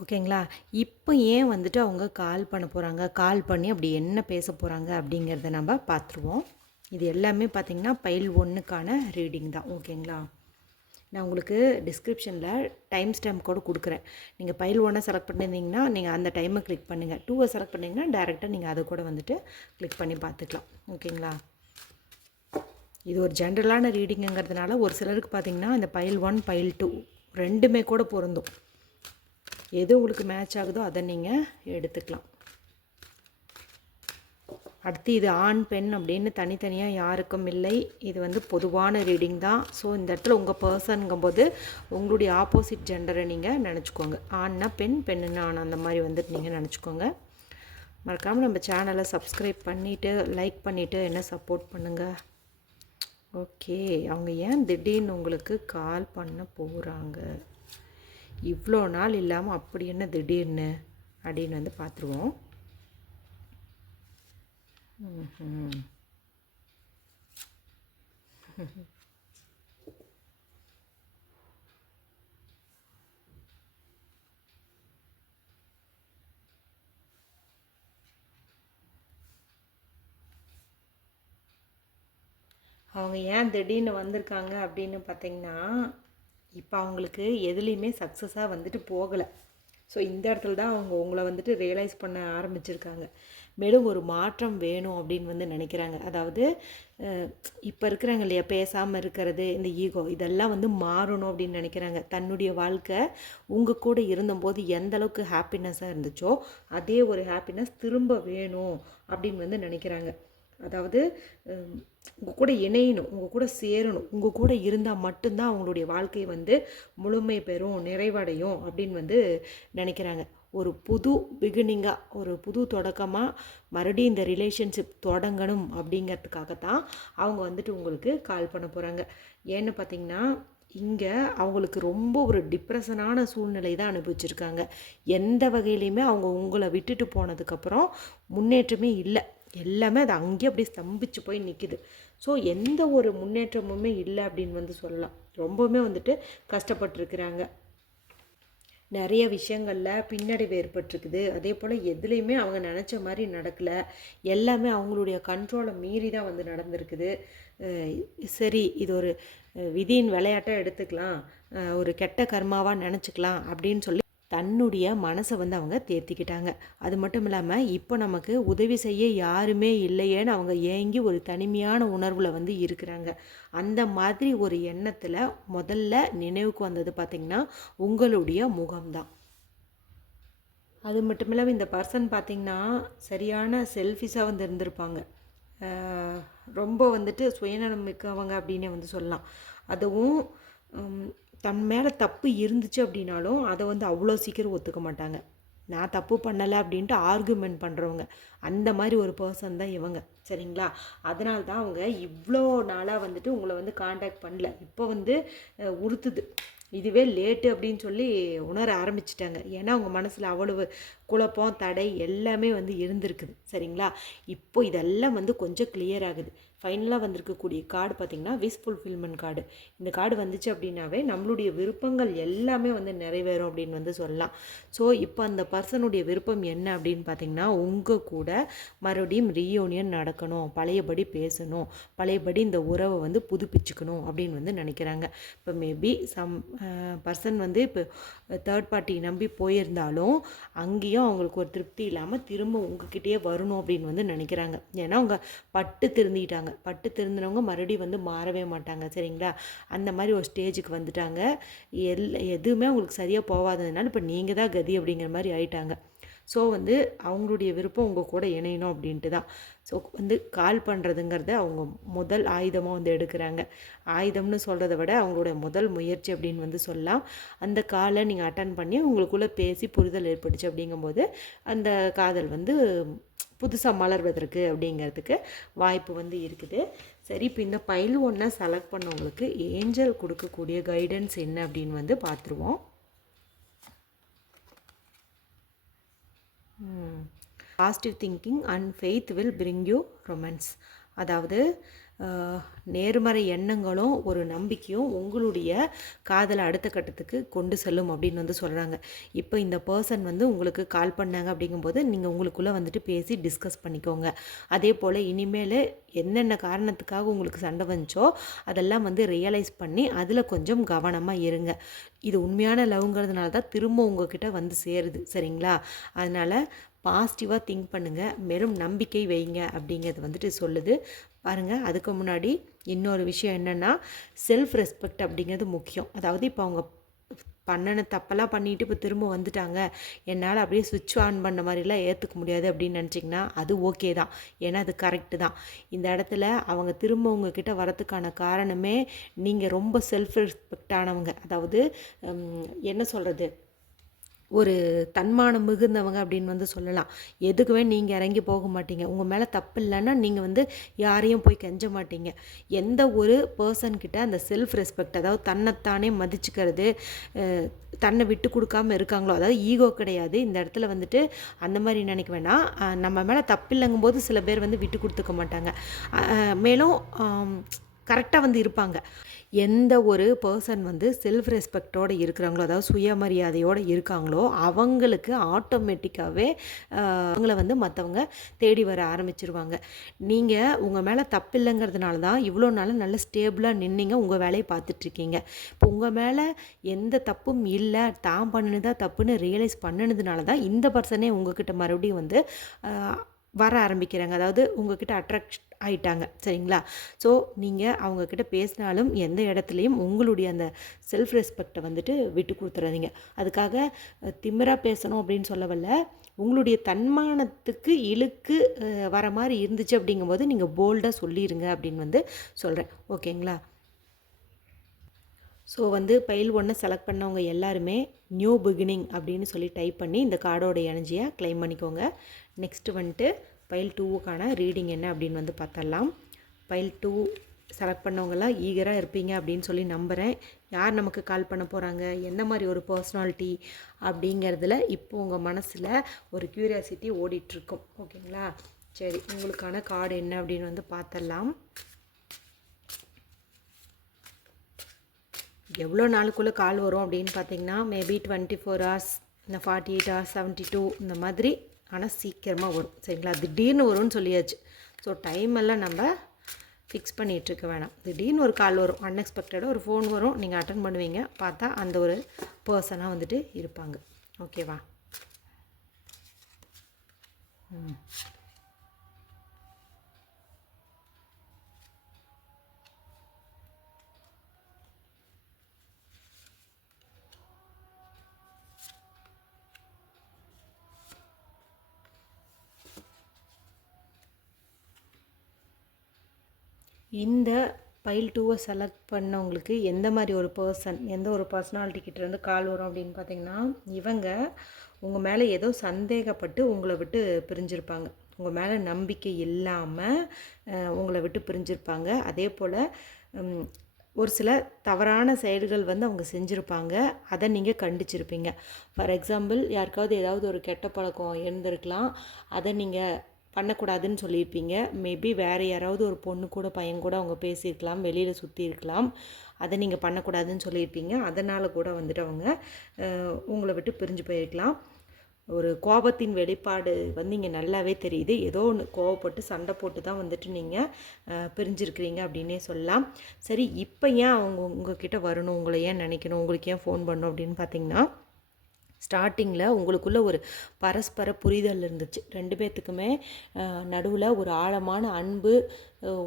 ஓகேங்களா? இப்போ ஏன் வந்துட்டு அவங்க கால் பண்ண போகிறாங்க, கால் பண்ணி அப்படி என்ன பேச போகிறாங்க அப்படிங்கிறத நம்ம பார்த்துருவோம். இது எல்லாமே பார்த்திங்கன்னா பைல் 1க்கான ரீடிங் தான். ஓகேங்களா? நான் உங்களுக்கு டிஸ்கிரிப்ஷனில் டைம் ஸ்டாம்ப் கூட கொடுக்குறேன். நீங்கள் பைல் 1 செலக்ட் பண்ணியிருந்தீங்கன்னா நீங்கள் அந்த டைமை கிளிக் பண்ணுங்கள். 2 செலக்ட் பண்ணிங்கன்னா டேரெக்டாக நீங்கள் அதை கூட வந்துட்டு கிளிக் பண்ணி பார்த்துக்கலாம். ஓகேங்களா? இது ஒரு ஜென்ரலான ரீடிங்குங்கிறதுனால ஒரு சிலருக்கு பார்த்திங்கன்னா இந்த பைல் 1 பைல் 2 ரெண்டுமே கூட பொருந்தும். எது உங்களுக்கு மேட்ச் ஆகுதோ அதை நீங்கள் எடுத்துக்கலாம். அடுத்து இது ஆண் பெண் அப்படின்னு தனித்தனியாக யாருக்கும் இல்லை. இது வந்து பொதுவான ரீடிங் தான். ஸோ இந்த இடத்துல உங்கள் பர்சனுங்கும்போது உங்களுடைய ஆப்போசிட் ஜெண்டரை நீங்கள் நினச்சிக்கோங்க. ஆண்னா பெண், பெண்ணுன்னா ஆண், அந்த மாதிரி வந்துட்டு நீங்கள் நினச்சிக்கோங்க. மறக்காமல் நம்ம சேனலை சப்ஸ்கிரைப் பண்ணிவிட்டு லைக் பண்ணிவிட்டு என்ன சப்போர்ட் பண்ணுங்கள். ஓகே, அவங்க ஏன் திடீர்னு உங்களுக்கு கால் பண்ண போகிறாங்க? இவ்வளோ நாள் இல்லாமல் அப்படி என்ன திடீர்னு அப்படின்னு வந்து பார்த்துருவோம். அவங்க ஏன் திடீர்னு வந்திருக்காங்க அப்படின்னு பார்த்தீங்கன்னா, இப்போ அவங்களுக்கு எதுலேயுமே சக்ஸஸாக வந்துட்டு போகலை. ஸோ இந்த இடத்துல தான் அவங்க உங்களை வந்துட்டு ரியலைஸ் பண்ண ஆரம்பிச்சிருக்காங்க. மேலும் ஒரு மாற்றம் வேணும் அப்படின்னு வந்து நினைக்கிறாங்க. அதாவது இப்போ இருக்கிறாங்க இல்லையா, பேசாமல் இருக்கிறது, இந்த ஈகோ, இதெல்லாம் வந்து மாறணும் அப்படின்னு நினைக்கிறாங்க. தன்னுடைய வாழ்க்கை உங்கள் கூட இருந்தபோது எந்த அளவுக்கு ஹாப்பினஸ்ஸாக இருந்துச்சோ அதே ஒரு ஹாப்பினஸ் திரும்ப வேணும் அப்படின்னு வந்து நினைக்கிறாங்க. அதாவது உங்கள் கூட இணையணும், உங்கள் கூட சேரணும், உங்கள் கூட இருந்தால் மட்டும்தான் அவங்களுடைய வாழ்க்கை வந்து முழுமை பெறும், நிறைவடையும் அப்படின்னு வந்து நினைக்கிறாங்க. ஒரு புது பிகினிங்காக, ஒரு புது தொடக்கமாக மறுபடியும் இந்த ரிலேஷன்ஷிப் தொடங்கணும் அப்படிங்கிறதுக்காகத்தான் அவங்க வந்துட்டு உங்களுக்கு கால் பண்ண போகிறாங்க. ஏன்னு பார்த்தீங்கன்னா, இங்கே அவங்களுக்கு ரொம்ப ஒரு டிப்ரெஷனான சூழ்நிலை தான் அனுபவிச்சிருக்காங்க. எந்த வகையிலையுமே அவங்க உங்களை விட்டுட்டு போனதுக்கப்புறம் முன்னேற்றமே இல்லை. எல்லாமே அது அங்கேயே அப்படியே ஸ்தம்பிச்சு போய் நிற்கிது. ஸோ எந்த ஒரு முன்னேற்றமுமே இல்லை அப்படின்னு வந்து சொல்லலாம். ரொம்பவுமே வந்துட்டு கஷ்டப்பட்டுருக்குறாங்க. நிறைய விஷயங்களில் பின்னடைவு ஏற்பட்டிருக்குது. அதே போல் எதுலேயுமே அவங்க நினச்ச மாதிரி நடக்கலை. எல்லாமே அவங்களுடைய கண்ட்ரோலை மீறி தான் வந்து நடந்திருக்குது. சரி, இது ஒரு விதியின் விளையாட்டாக எடுத்துக்கலாம், ஒரு கெட்ட கர்மாவாக நினச்சிக்கலாம் அப்படின்னு சொல்லி தன்னுடைய மனசை வந்து அவங்க தேர்த்திக்கிட்டாங்க. அது மட்டும் இல்லாமல் இப்போ நமக்கு உதவி செய்ய யாருமே இல்லையேன்னு அவங்க ஏங்கி ஒரு தனிமையான உணர்வில் வந்து இருக்கிறாங்க. அந்த மாதிரி ஒரு எண்ணத்தில் முதல்ல நினைவுக்கு வந்தது பார்த்திங்கன்னா உங்களுடைய முகம்தான். அது மட்டும் இல்லாமல் இந்த பர்சன் பார்த்திங்கன்னா சரியான செல்ஃபிஷாக வந்து இருந்திருப்பாங்க. ரொம்ப வந்துட்டு சுயநலம் மிக்கவங்க அப்படின்னே வந்து சொல்லலாம். அதுவும் தன் மேலே தப்பு இருந்துச்சு அப்படின்னாலும் அதை வந்து அவ்வளோ சீக்கிரம் ஒத்துக்க மாட்டாங்க. நான் தப்பு பண்ணலை அப்படின்ட்டு ஆர்குமெண்ட் பண்ணுறவங்க, அந்த மாதிரி ஒரு பர்சன் தான் இவங்க. சரிங்களா? அதனால தான் அவங்க இவ்வளோ நாளாக வந்துட்டு உங்களை வந்து காண்டாக்ட் பண்ணல. இப்போ வந்து உறுத்துது, இதுவே லேட்டு அப்படின்னு சொல்லி உணர ஆரம்பிச்சிட்டாங்க. ஏன்னா அவங்க மனசில் அவ்வளவு குழப்பம், தடை எல்லாமே வந்து இருந்திருக்குது. சரிங்களா? இப்போ இதெல்லாம் வந்து கொஞ்சம் கிளியர் ஆகுது. ஃபைனலாக வந்திருக்கக்கூடிய கார்டு பார்த்திங்கன்னா விஷ் ஃபுல்ஃபில்மெண்ட் கார்டு. இந்த கார்டு வந்துச்சு அப்படின்னாவே நம்மளுடைய விருப்பங்கள் எல்லாமே வந்து நிறைவேறும் அப்படின்னு வந்து சொல்லலாம். ஸோ இப்போ அந்த பர்சனுடைய விருப்பம் என்ன அப்படின்னு பார்த்திங்கன்னா, உங்கள் கூட மறுபடியும் ரீயூனியன் நடக்கணும், பழையபடி பேசணும், பழையபடி இந்த உறவை வந்து புதுப்பிச்சுக்கணும் அப்படின்னு வந்து நினைக்கிறாங்க. இப்போ மேபி சம் பர்சன் வந்து இப்போ தேர்ட் பார்ட்டி நம்பி போயிருந்தாலும் அங்கேயும் அவங்களுக்கு ஒரு திருப்தி இல்லாமல் திரும்ப உங்ககிட்டயே வரணும் அப்படின்னு வந்து நினைக்கிறாங்க. ஏன்னா அவங்க பட்டு திருந்திட்டாங்க. பட்டு திருந்தினவங்க மறுபடியும் வந்து மாறவே மாட்டாங்க. சரிங்களா? அந்த மாதிரி ஒரு ஸ்டேஜுக்கு வந்துட்டாங்க. எதுவுமே அவங்களுக்கு சரியாக போகாததுனால இப்போ நீங்கள் தான் கதி அப்படிங்கிற மாதிரி ஆயிட்டாங்க. ஸோ வந்து அவங்களுடைய விருப்பம் உங்கள் கூட இணையணும் அப்படின்ட்டு தான். ஸோ வந்து கால் பண்ணுறதுங்கிறத அவங்க முதல் ஆயுதமாக வந்து எடுக்கிறாங்க. ஆயுதம்னு சொல்கிறத விட அவங்களோட முதல் முயற்சி அப்படின்னு வந்து சொல்லலாம். அந்த காலை நீங்கள் அட்டன் பண்ணி உங்களுக்குள்ளே பேசி புரிதல் ஏற்பட்டுச்சு அப்படிங்கும்போது அந்த காதல் வந்து புதுசாக மலர்வதற்கு அப்படிங்கிறதுக்கு வாய்ப்பு வந்து இருக்குது. சரி, இப்போ இந்த பைல் ஒன்றை செலக்ட் பண்ணவங்களுக்கு ஏஞ்சல் கொடுக்கக்கூடிய கைடன்ஸ் என்ன அப்படின்னு வந்து பார்த்துருவோம். Positive thinking and faith will bring you romance. அதாவது நேர்மறை எண்ணங்களும் ஒரு நம்பிக்கையும் உங்களுடைய காதலை அடுத்த கட்டத்துக்கு கொண்டு செல்லும் அப்படின்னு வந்து சொல்கிறாங்க. இப்போ இந்த பர்சன் வந்து உங்களுக்கு கால் பண்ணாங்க அப்படிங்கும்போது நீங்கள் உங்களுக்குள்ளே வந்துட்டு பேசி டிஸ்கஸ் பண்ணிக்கோங்க. அதே போல் இனிமேல் என்னென்ன காரணத்துக்காக உங்களுக்கு சண்டை வந்துச்சோ அதெல்லாம் வந்து ரியலைஸ் பண்ணி அதில் கொஞ்சம் கவனமாக இருங்க. இது உண்மையான லவ்ங்கிறதுனால தான் திரும்ப உங்ககிட்ட வந்து சேருது. சரிங்களா? அதனால் பாசிட்டிவாக திங்க் பண்ணுங்கள், வெறும் நம்பிக்கை வைங்க அப்படிங்கிறது வந்துட்டு சொல்லுது பாருங்கள். அதுக்கு முன்னாடி இன்னொரு விஷயம் என்னென்னா, செல்ஃப் ரெஸ்பெக்ட் அப்படிங்கிறது முக்கியம். அதாவது இப்போ அவங்க பண்ணின தப்பெல்லாம் பண்ணிவிட்டு இப்போ திரும்ப வந்துட்டாங்க, என்னால் அப்படியே சுவிட்ச் ஆன் பண்ண மாதிரிலாம் ஏற்றுக்க முடியாது அப்படின்னு நினச்சிங்கன்னா அது ஓகே தான். ஏன்னா அது கரெக்டு தான். இந்த இடத்துல அவங்க திரும்ப உங்ககிட்ட வரத்துக்கான காரணமே நீங்கள் ரொம்ப செல்ஃப் ரெஸ்பெக்ட் ஆனவங்க, அதாவது என்ன சொல்கிறது, ஒரு தன்மானம் மிகுந்தவங்க அப்படின்னு வந்து சொல்லலாம். எதுக்குமே நீங்கள் இறங்கி போக மாட்டீங்க. உங்கள் மேலே தப்பு இல்லைன்னா நீங்கள் வந்து யாரையும் போய் கெஞ்ச மாட்டீங்க. எந்த ஒரு பர்சன்கிட்ட அந்த செல்ஃப் ரெஸ்பெக்ட், அதாவது தன்னைத்தானே மதிச்சுக்கிறது, தன்னை விட்டு கொடுக்காமல் இருக்காங்களோ, அதாவது ஈகோ கிடையாது இந்த இடத்துல வந்துட்டு. அந்த மாதிரி நினைக்க வேணாம். நம்ம மேலே தப்பு இல்லைங்கும் போது சில பேர் வந்து விட்டு கொடுத்துக்க மாட்டாங்க. மேலும் கரெக்டாக வந்து இருப்பாங்க. எந்த ஒரு பர்சன் வந்து செல்ஃப் ரெஸ்பெக்டோடு இருக்கிறாங்களோ, அதாவது சுயமரியாதையோடு இருக்காங்களோ, அவங்களுக்கு ஆட்டோமேட்டிக்காகவே அவங்கள வந்து மற்றவங்க தேடி வர ஆரம்பிச்சிருவாங்க. நீங்கள் உங்கள் மேலே தப்பு இல்லைங்கிறதுனால தான் இவ்வளோ நாள் நல்ல ஸ்டேபிளாக நின்னீங்க, உங்கள் வேலையை பார்த்துட்ருக்கீங்க. இப்போ உங்கள் மேலே எந்த தப்பும் இல்லை, தான் பண்ணினதான் தப்புன்னு ரியலைஸ் பண்ணினதுனால தான் இந்த பர்சனே உங்ககிட்ட மறுபடியும் வந்து வர ஆரம்பிக்கிறாங்க. அதாவது உங்ககிட்ட அட்ராக்ட் ஆயிட்டாங்க. சரிங்களா? ஸோ நீங்கள் அவங்கக்கிட்ட பேசினாலும் எந்த இடத்துலையும் உங்களுடைய அந்த செல்ஃப் ரெஸ்பெக்டை வந்துட்டு விட்டு கொடுத்துறாதீங்க. அதுக்காக திமிராக பேசணும் அப்படின்னு சொல்ல வரல. உங்களுடைய தன்மானத்துக்கு இழுக்கு வர மாதிரி இருந்துச்சு அப்படிங்கும்போது நீங்கள் போல்டாக சொல்லிடுங்க அப்படின்னு வந்து சொல்கிறேன். ஓகேங்களா? ஸோ வந்து பைல் 1 செலக்ட் பண்ணவங்க எல்லாருமே நியூ பிகினிங் அப்படின்னு சொல்லி டைப் பண்ணி இந்த கார்டோட எனர்ஜியை கிளைம் பண்ணிக்கோங்க. நெக்ஸ்ட்டு வந்துட்டு பைல் 2க்கான ரீடிங் என்ன அப்படின்னு வந்து பார்த்தரலாம். பைல் 2 செலக்ட் பண்ணவங்களாம் ஈகராக இருப்பீங்க அப்படின்னு சொல்லி நம்புகிறேன். யார் நமக்கு கால் பண்ண போகிறாங்க, என்ன மாதிரி ஒரு பர்சனாலிட்டி அப்படிங்கிறதுல இப்போ உங்கள் மனசில் ஒரு க்யூரியாசிட்டி ஓடிட்டுருக்கும். ஓகேங்களா? சரி, உங்களுக்கான கார்டு என்ன அப்படின்னு வந்து பார்த்தரலாம். எவ்வளோ நாளுக்குள்ளே கால் வரும் அப்படின்னு பார்த்தீங்கன்னா மேபி 24 ஹவர்ஸ், இந்த 48 ஹவர்ஸ், 72 இந்த மாதிரி. ஆனால் சீக்கிரமாக வரும். சரிங்களா? திடீர்னு வரும்னு சொல்லியாச்சு. ஸோ டைம் எல்லாம் நம்ம ஃபிக்ஸ் பண்ணிகிட்ருக்க வேணாம். திடீர்னு ஒரு கால் வரும், அன்எக்ஸ்பெக்டடாக ஒரு ஃபோன் வரும், நீங்கள் அட்டன் பண்ணுவீங்க, பார்த்தா அந்த ஒரு பர்சனாக வந்துட்டு இருப்பாங்க. ஓகேவா? இந்த பைல் 2 செலக்ட் பண்ணவங்களுக்கு எந்த மாதிரி ஒரு பர்சன், எந்த ஒரு பர்சனாலிட்டி கிட்டேருந்து கால் வரும் அப்படின்னு பார்த்தீங்கன்னா, இவங்க உங்கள் மேலே ஏதோ சந்தேகப்பட்டு உங்களை விட்டு பிரிஞ்சிருப்பாங்க. உங்கள் மேலே நம்பிக்கை இல்லாமல் உங்களை விட்டு பிரிஞ்சிருப்பாங்க. அதே போல் ஒரு சில தவறான செயல்கள் வந்து அவங்க செஞ்சுருப்பாங்க. அதை நீங்கள் கண்டிச்சிருப்பீங்க. ஃபார் எக்ஸாம்பிள், யாருக்காவது ஏதாவது ஒரு கெட்ட பழக்கம் இருந்திருக்கலாம், அதை நீங்கள் பண்ணக்கூடாதுன்னு சொல்லியிருப்பீங்க. மேபி வேறு யாராவது ஒரு பொண்ணு கூட பையன் கூட அவங்க பேசியிருக்கலாம், வெளியில் சுற்றி இருக்கலாம். அதை நீங்கள் பண்ணக்கூடாதுன்னு சொல்லியிருப்பீங்க. அதனால் கூட வந்துட்டு அவங்க உங்களை விட்டு பிரிஞ்சு போயிருக்கலாம். ஒரு கோபத்தின் வெளிப்பாடு வந்து இங்கே நல்லாவே தெரியுது. ஏதோ ஒன்று கோவப்பட்டு சண்டை போட்டு தான் வந்துட்டு நீங்கள் பிரிஞ்சிருக்கிறீங்க அப்படின்னே சொல்லலாம். சரி, இப்போ ஏன் அவங்க உங்ககிட்ட வரணும், உங்களை ஏன் நினைக்கணும், உங்களுக்கு ஏன் ஃபோன் பண்ணணும் அப்படின்னு பார்த்தீங்கன்னா, ஸ்டார்டிங்கில் உங்களுக்குள்ள ஒரு பரஸ்பர புரிதல் இருந்துச்சு. 2 பேர்த்துக்குமே நடுவில் ஒரு ஆழமான அன்பு,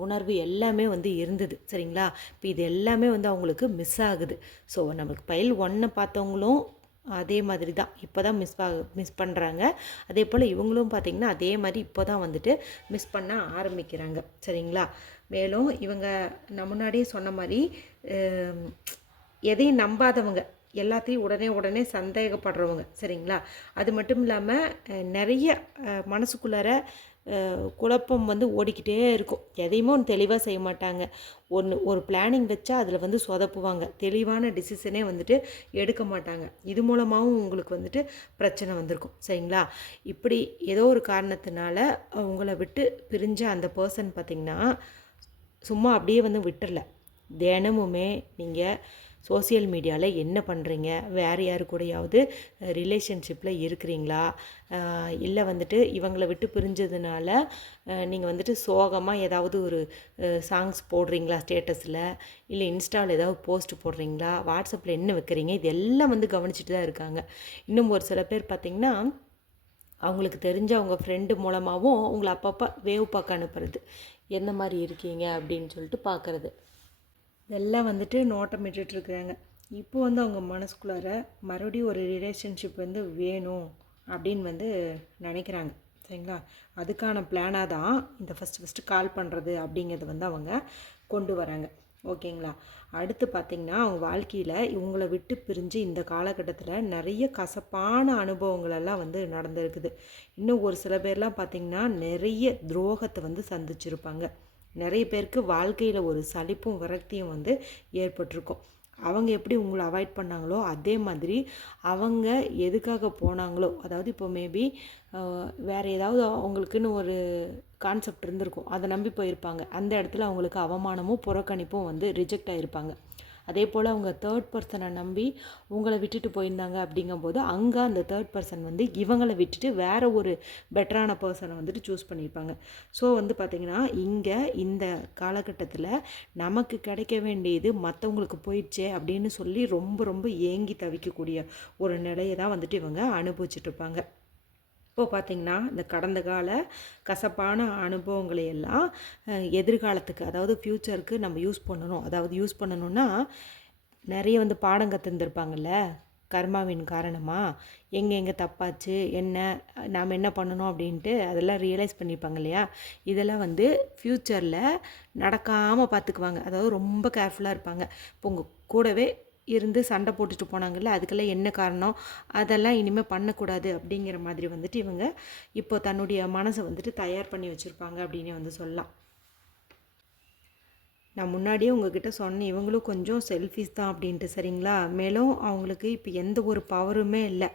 உணர்வு எல்லாமே வந்து இருந்தது. சரிங்களா? இப்போ இது எல்லாமே வந்து அவங்களுக்கு மிஸ் ஆகுது. ஸோ நம்மளுக்கு பைல் 1 பார்த்தவங்களும் அதே மாதிரி தான் இப்போ தான் மிஸ் பண்ணுறாங்க. அதே போல் இவங்களும் பார்த்திங்கன்னா அதே மாதிரி இப்போ தான் வந்துட்டு மிஸ் பண்ண ஆரம்பிக்கிறாங்க. சரிங்களா? மேலும் இவங்க நான் முன்னாடியே சொன்ன மாதிரி எதையும் நம்பாதவங்க, எல்லாத்தையும் உடனே சந்தேகப்படுறவங்க. சரிங்களா? அது மட்டும் இல்லாமல் நிறைய மனசுக்குள்ளார குழப்பம் வந்து ஓடிக்கிட்டே இருக்கும். எதையுமே ஒன்று தெளிவாக செய்ய மாட்டாங்க. ஒரு பிளானிங் வச்சா அதில் வந்து சொதப்புவாங்க. தெளிவான டிசிஷனே வந்துட்டு எடுக்க மாட்டாங்க. இது மூலமாகவும் உங்களுக்கு வந்துட்டு பிரச்சனை வந்திருக்கும். சரிங்களா? இப்படி ஏதோ ஒரு காரணத்தினால உங்களை விட்டு பிரிஞ்ச அந்த பர்சன் பார்த்திங்கன்னா சும்மா அப்படியே வந்து விட்டுறல. தினமுமே நீங்கள் சோசியல் மீடியாவில் என்ன பண்ணுறீங்க, வேறு யாரு கூடயாவது ரிலேஷன்ஷிப்பில் இருக்கிறீங்களா, இல்லை வந்துட்டு இவங்களை விட்டு பிரிஞ்சதுனால நீங்கள் வந்துட்டு சோகமாக ஏதாவது ஒரு சாங்ஸ் போடுறீங்களா ஸ்டேட்டஸில், இல்லை இன்ஸ்டாவில் ஏதாவது போஸ்ட் போடுறீங்களா, வாட்ஸ்அப்பில் என்ன வைக்கிறீங்க, இதெல்லாம் வந்து கவனிச்சுட்டு தான் இருக்காங்க. இன்னும் ஒரு சில பேர் பார்த்திங்கன்னா அவங்களுக்கு தெரிஞ்ச அவங்க ஃப்ரெண்டு மூலமாகவும் உங்களை அப்பப்போ வேவ் பார்க்க அனுப்புறது, எந்த மாதிரி இருக்கீங்க அப்படின்னு சொல்லிட்டு பார்க்குறது, இதெல்லாம் வந்துட்டு நோட்டமிட்டுருக்குறாங்க. இப்போ வந்து அவங்க மனசுக்குள்ளார மறுபடியும் ஒரு ரிலேஷன்ஷிப் வந்து வேணும் அப்படின்னு வந்து நினைக்கிறாங்க. சரிங்களா? அதுக்கான பிளானாக தான் இந்த ஃபஸ்ட்டு கால் பண்ணுறது அப்படிங்கிறது வந்து அவங்க கொண்டு வராங்க. ஓகேங்களா? அடுத்து பார்த்திங்கன்னா அவங்க வாழ்க்கையில் இவங்கள விட்டு பிரிஞ்சு இந்த காலகட்டத்தில் நிறைய கசப்பான அனுபவங்களெல்லாம் வந்து நடந்திருக்குது. இன்னும் ஒரு சில பேர்லாம் பார்த்திங்கன்னா நிறைய துரோகத்தை வந்து சந்திச்சிருப்பாங்க. நிறைய பேருக்கு வாழ்க்கையில் ஒரு சலிப்பும் விரக்தியும் வந்து ஏற்பட்டிருக்கும். அவங்க எப்படி உங்களை அவாய்ட் பண்ணாங்களோ அதே மாதிரி அவங்க எதுக்காக போனாங்களோ, அதாவது இப்போ மேபி வேறு ஏதாவது அவங்களுக்குன்னு ஒரு கான்செப்ட் இருந்திருக்கும், அதை நம்பி போயிருப்பாங்க. அந்த இடத்துல அவங்களுக்கு அவமானமும் புறக்கணிப்பும் வந்து ரிஜெக்ட் ஆகிருப்பாங்க. அதே போல் அவங்க தேர்ட் பர்சனை நம்பி உங்களை விட்டுட்டு போயிருந்தாங்க அப்படிங்கும்போது அங்கே அந்த தேர்ட் பர்சன் வந்து இவங்களை விட்டுட்டு வேறு ஒரு பெட்டரான பர்சனை வந்துட்டு சூஸ் பண்ணியிருப்பாங்க. ஸோ வந்து பார்த்திங்கன்னா இங்கே இந்த காலகட்டத்தில் நமக்கு கிடைக்க வேண்டியது மற்றவங்களுக்கு போயிடுச்சே அப்படின்னு சொல்லி ரொம்ப ரொம்ப ஏங்கி தவிக்கக்கூடிய ஒரு நிலையை தான் வந்துட்டு இவங்க அனுபவிச்சுட்ருப்பாங்க. இப்போது பார்த்திங்கன்னா இந்த கடந்த கால கசப்பான அனுபவங்களை எல்லாம் எதிர்காலத்துக்கு, அதாவது ஃப்யூச்சருக்கு நம்ம யூஸ் பண்ணணும். அதாவது யூஸ் பண்ணணுன்னா நிறைய வந்து பாடம் கற்றுருந்துருப்பாங்கள்ல கர்மாவின் காரணமாக, எங்கே தப்பாச்சு, நாம் என்ன பண்ணணும் அப்படின்ட்டு அதெல்லாம் ரியலைஸ் பண்ணியிருப்பாங்க இல்லையா? இதெல்லாம் வந்து ஃப்யூச்சரில் நடக்காமல் பார்த்துக்குவாங்க. அதாவது ரொம்ப கேர்ஃபுல்லாக இருப்பாங்க. இப்போ உங்கள் கூடவே இருந்து சண்டை போட்டுட்டு போனாங்கல்ல, அதுக்கெல்லாம் என்ன காரணம், அதெல்லாம் இனிமேல் பண்ணக்கூடாது அப்படிங்கிற மாதிரி வந்துட்டு இவங்க இப்போ தன்னுடைய மனசை வந்துட்டு தயார் பண்ணி வச்சுருப்பாங்க அப்படின்னு வந்து சொல்லலாம். நான் முன்னாடியே உங்ககிட்ட சொன்னேன், இவங்களும் கொஞ்சம் செல்ஃபிஷ் தான் அப்படின்ட்டு. சரிங்களா? மேலும் அவங்களுக்கு இப்போ எந்த ஒரு பவருமே இல்லை,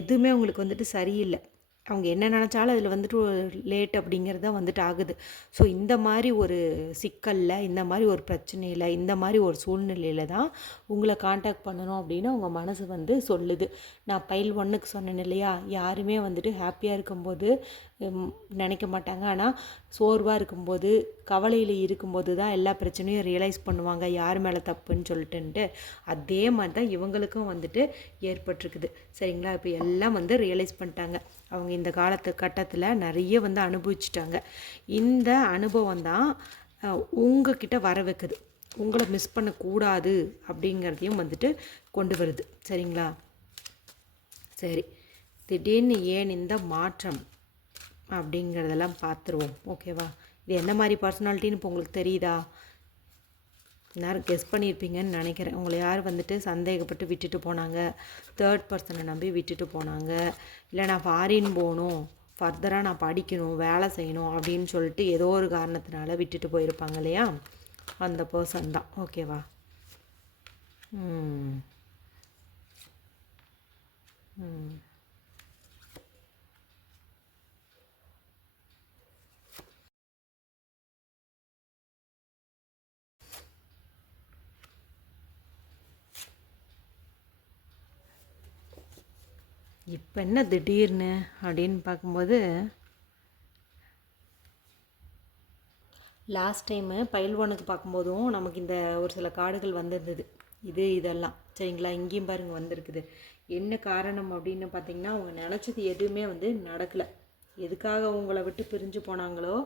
எதுவுமே அவங்களுக்கு வந்துட்டு சரியில்லை. அவங்க என்ன நினச்சாலும் அதில் வந்துட்டு ஒரு லேட் அப்படிங்கிறது தான் வந்துட்டு ஆகுது. ஸோ இந்த மாதிரி ஒரு சிக்கலில், இந்த மாதிரி ஒரு பிரச்சனையில், இந்த மாதிரி ஒரு சூழ்நிலையில் தான் உங்களை காண்டாக்ட் பண்ணணும் அப்படின்னு அவங்க மனசு வந்து சொல்லுது. நான் பைல் 1க்கு சொன்னேன் இல்லையா? யாருமே வந்துட்டு ஹாப்பியாக இருக்கும்போது நினைக்க மாட்டாங்க. ஆனால் சோர்வாக இருக்கும்போது, கவலையில் இருக்கும்போது தான் எல்லா பிரச்சனையும் ரியலைஸ் பண்ணுவாங்க, யார் மேலே தப்புன்னு சொல்லிட்டுன்ட்டு. அதே மாதிரி தான் இவங்களுக்கும் வந்துட்டு ஏற்பட்டிருக்குது. சரிங்களா? இப்போ எல்லாம் வந்து ரியலைஸ் பண்ணிட்டாங்க. அவங்க இந்த கட்டத்தில் நிறைய வந்து அனுபவிச்சிட்டாங்க. இந்த அனுபவம் தான் உங்ககிட்ட வர வைக்குது. உங்களை மிஸ் பண்ணக்கூடாது அப்படிங்கிறதையும் வந்துட்டு கொண்டு வருது. சரிங்களா? சரி, திடீர்னு ஏன் இந்த மாற்றம் அப்படிங்கிறதெல்லாம் பார்த்துருவோம். ஓகேவா? இது என்ன மாதிரி பர்சனாலிட்டின்னு இப்போ உங்களுக்கு தெரியுதா? எல்லாரும் கெஸ் பண்ணியிருப்பீங்கன்னு நினைக்கிறேன். உங்களை யார் வந்துட்டு சந்தேகப்பட்டு விட்டுட்டு போனாங்க, தேர்ட் பர்சனை நம்பி விட்டுட்டு போனாங்க, இல்லை நான் ஃபாரின் போகணும், ஃபர்தராக நான் படிக்கணும், வேலை செய்யணும் அப்படின்னு சொல்லிட்டு ஏதோ ஒரு காரணத்தினால விட்டுட்டு போயிருப்பாங்க இல்லையா? அந்த பர்சன் தான். ஓகேவா? இப்போ என்ன திடீர்னு அப்படின்னு பார்க்கும்போது, லாஸ்ட் டைமு பைல் 1க்கு பார்க்கும்போதும் நமக்கு இந்த ஒரு சில கார்டுகள் வந்திருந்தது. இதெல்லாம் சரிங்களா? இங்கேயும் பாருங்கள் வந்திருக்குது. என்ன காரணம் அப்படின்னு பார்த்திங்கன்னா, அவங்க நினச்சது எதுவுமே வந்து நடக்கலை. எதுக்காக உங்களை விட்டு பிரிஞ்சு போனாங்களோ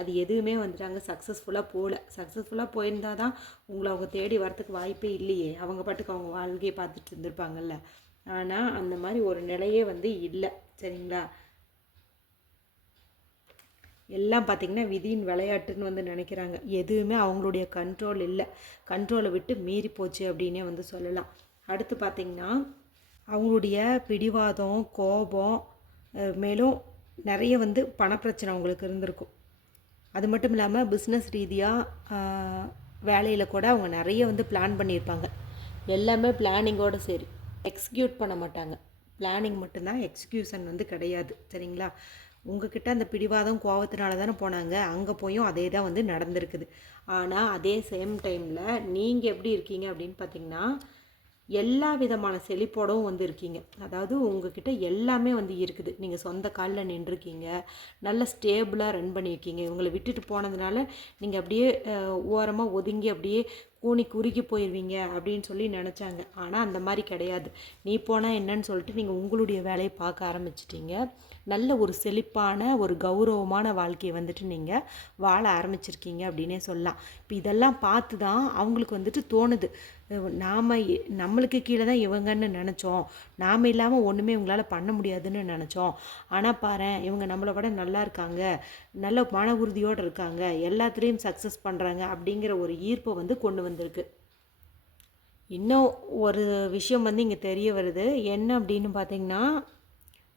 அது எதுவுமே வந்துட்டு அங்கே சக்ஸஸ்ஃபுல்லாக போயிருந்தால் தான் உங்களை அவங்க தேடி வரத்துக்கு வாய்ப்பே இல்லையே. அவங்க பாட்டுக்கு அவங்க வாழ்க்கையை பார்த்துட்டு இருந்திருப்பாங்கல்ல. ஆனால் அந்த மாதிரி ஒரு நிலையே வந்து இல்லை. சரிங்களா? எல்லாம் பார்த்திங்கன்னா விதியின் விளையாட்டுன்னு வந்து நினைக்கிறாங்க. எதுவுமே அவங்களுடைய கண்ட்ரோல் இல்லை, கண்ட்ரோலை விட்டு மீறி போச்சு அப்படின்னே வந்து சொல்லலாம். அடுத்து பார்த்திங்கன்னா அவங்களுடைய பிடிவாதம், கோபம், மேலும் நிறைய வந்து பணப்பிரச்சனை அவங்களுக்கு இருந்திருக்கும். அது மட்டும் இல்லாமல் பிஸ்னஸ் ரீதியாக வேலையில் கூட அவங்க நிறைய வந்து பிளான் பண்ணியிருப்பாங்க. எல்லாமே பிளானிங்கோடு சரி, எக்ஸிக்யூட் பண்ண மாட்டாங்க. பிளானிங் மட்டும்தான், எக்ஸிக்யூஷன் வந்து கிடையாது. சரிங்களா? உங்ககிட்ட அந்த பிடிவாதம் கோவத்தினால தானே போனாங்க, அங்கே போயும் அதே தான் வந்து நடந்திருக்குது. ஆனால் அதே சேம் டைமில் நீங்கள் எப்படி இருக்கீங்க அப்படின்னு பார்த்திங்கன்னா, எல்லா விதமான செழிப்போடவும் வந்து இருக்கீங்க. அதாவது உங்ககிட்ட எல்லாமே வந்து இருக்குது. நீங்கள் சொந்த காலில் நின்றுருக்கீங்க, நல்ல ஸ்டேபிளாக ரன் பண்ணியிருக்கீங்க. இவங்களை விட்டுட்டு போனதுனால நீங்கள் அப்படியே ஓரமாக ஒதுங்கி அப்படியே கூனி குறுகி போயிடுவீங்க அப்படின்னு சொல்லி நினச்சாங்க. ஆனால் அந்த மாதிரி கிடையாது. நீ போனால் என்னன்னு சொல்லிட்டு நீங்கள் உங்களுடைய வேலையை பார்க்க ஆரம்பிச்சிட்டிங்க. நல்ல ஒரு செழிப்பான ஒரு கௌரவமான வாழ்க்கையை வந்துட்டு நீங்கள் வாழ ஆரம்பிச்சிருக்கீங்க அப்படின்னே சொல்லலாம். இப்போ இதெல்லாம் பார்த்து தான் அவங்களுக்கு வந்துட்டு தோணுது, நாம் நம்மளுக்கு கீழே தான் இவங்கன்னு நினச்சோம், நாம் இல்லாமல் ஒன்றுமே இவங்களால் பண்ண முடியாதுன்னு நினச்சோம். ஆனால் பாரேன், இவங்க நம்மளை விட நல்லா இருக்காங்க, நல்ல மன உறுதியோடு இருக்காங்க, எல்லாத்துலேயும் சக்ஸஸ் பண்ணுறாங்க அப்படிங்கிற ஒரு ஈர்ப்பை வந்து கொண்டு வந்திருக்கு. இன்னும் ஒரு விஷயம் வந்து இங்கே தெரிய வருது. என்ன அப்படின்னு பார்த்தீங்கன்னா,